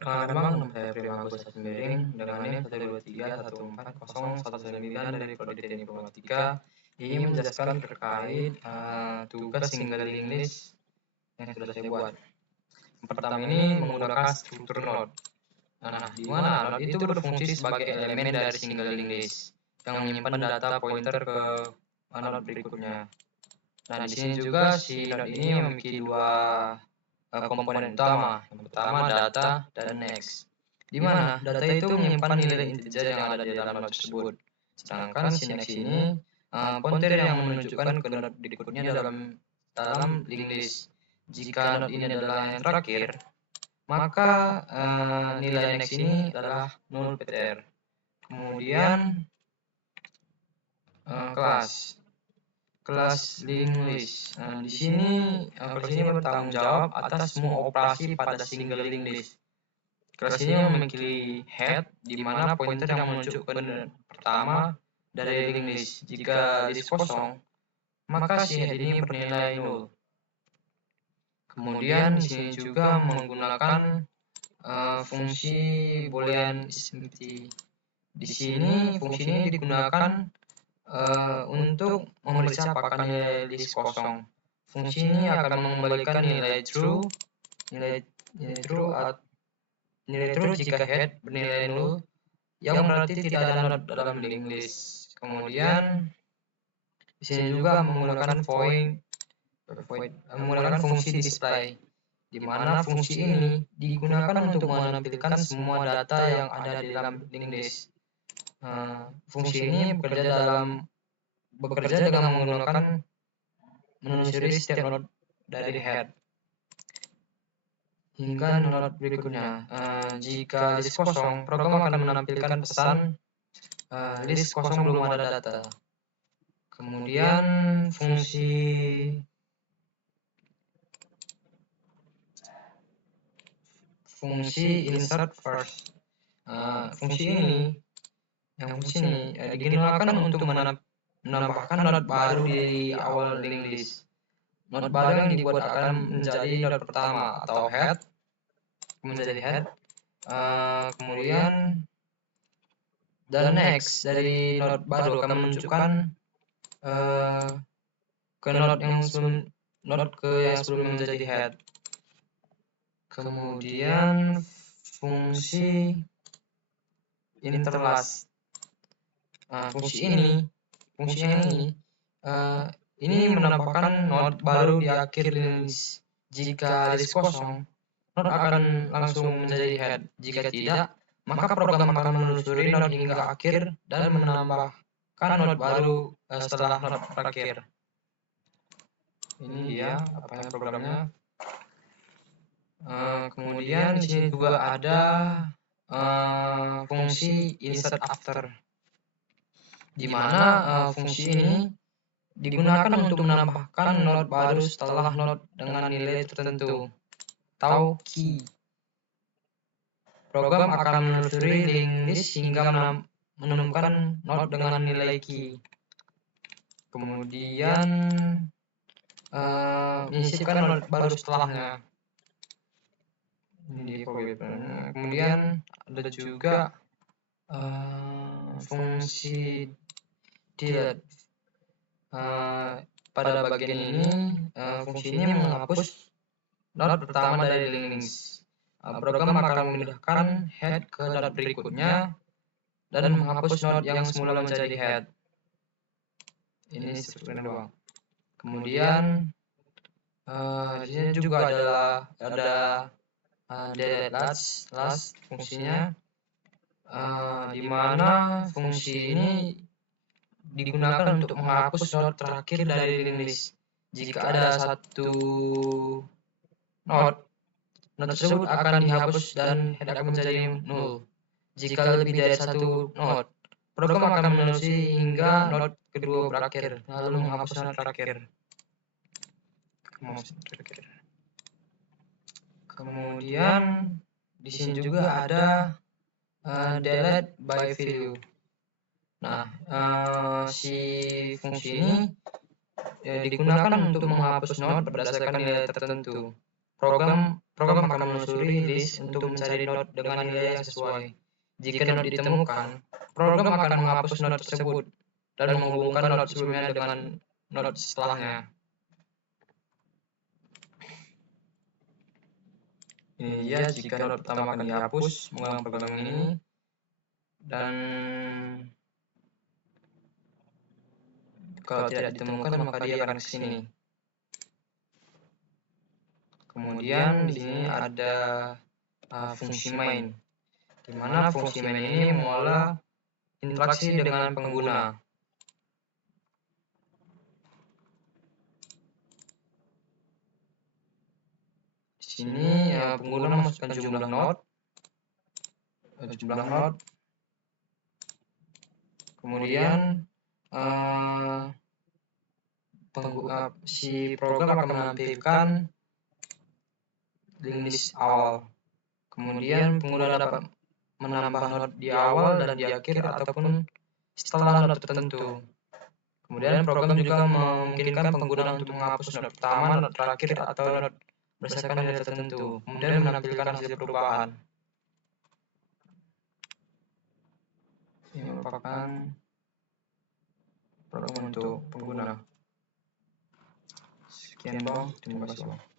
Memang nama saya Prima Agus Sembiring dengan NIM 123140119 dari Prodi Teknik Informatika ingin menjelaskan terkait tugas singling list yang sudah saya buat. Yang pertama ini menggunakan struktur node. Nah, di mana node itu berfungsi sebagai elemen dari singling list yang menyimpan data pointer ke node berikutnya. Nah, di sini juga si node ini memiliki dua komponen utama. Yang pertama data dan next. Di mana data itu menyimpan nilai integer yang ada di dalam node tersebut. Sedangkan si next ini pointer yang menunjukkan ke node berikutnya dalam linked list. Jika node ini adalah yang terakhir, maka nilai next ini adalah null PTR. Kemudian kelas linked list. Di sini kelas ini bertanggung jawab atas semua operasi pada single linked list. Kelas ini memiliki head di mana pointer yang menunjukkan pertama dari linked list. Jika list kosong, maka si head ini bernilai null. Kemudian di sini juga menggunakan fungsi boolean is empty. Di sini fungsi ini digunakan untuk memeriksa apakah nilai list kosong. Fungsi ini akan mengembalikan nilai true jika head bernilai null, yang berarti tidak ada node dalam linked list. Kemudian di sini juga menggunakan menggunakan fungsi display, di mana fungsi ini digunakan untuk menampilkan semua data yang ada di dalam linked list. Fungsi ini bekerja dengan menggunakan menelusuri setiap node dari head hingga node berikutnya. Jika list kosong, program akan menampilkan pesan list kosong belum ada data. Kemudian fungsi insert first. Fungsi ini digunakan untuk menambahkan node baru di awal linked list. Node baru yang dibuat akan menjadi node pertama atau head, kemudian dan next dari node baru akan menunjukkan ke node yang sebelumnya menjadi head. Kemudian fungsi interlast. Fungsinya ini menambahkan node baru di akhir list. Jika list kosong, node akan langsung menjadi head. Jika tidak, maka program akan menelusuri node hingga akhir dan menambahkan node baru setelah node terakhir. Ini dia programnya. Kemudian di sini juga ada fungsi insert after, di mana fungsi ini digunakan untuk menambahkan node baru setelah node dengan nilai tertentu atau key. Program akan menelusuri linked list hingga menemukan node dengan nilai key. Kemudian menyisipkan node baru setelahnya. Kemudian ada juga fungsi delete. Pada bagian ini fungsi ini menghapus node pertama dari linked list. Program akan memindahkan head ke node berikutnya dan menghapus node yang semula menjadi head. Ini strukturnya doang. Kemudian di sini juga ada delete last fungsinya, di mana fungsi ini digunakan untuk menghapus node terakhir dari linked list. Jika ada satu node tersebut akan dihapus dan head akan menjadi null. Jika lebih dari satu node, program akan menelusuri hingga node kedua berakhir, lalu menghapus node terakhir. Kemudian di sini juga ada delete by value. Nah, si fungsi ini digunakan untuk menghapus node berdasarkan nilai tertentu. Program program akan menelusuri list untuk mencari node dengan nilai yang sesuai. Jika node ditemukan, program akan menghapus node tersebut dan menghubungkan node sebelumnya dengan node setelahnya. Ini dia jika node pertama akan dihapus menggunakan program ini, dan kalau tidak ditemukan maka dia akan ke sini. Kemudian di sini ada fungsi main, di mana fungsi main ini mengolah interaksi dengan pengguna. Di sini pengguna memasukkan jumlah node, kemudian si program akan menampilkan list awal. Kemudian pengguna dapat menambah node di awal dan di akhir ataupun setelah node tertentu. Kemudian program juga memungkinkan pengguna untuk menghapus node pertama, node terakhir, atau node berdasarkan nilai tertentu, kemudian menampilkan hasil perubahan. Ini merupakan program untuk pengguna. Sekian bang, terima kasih bang.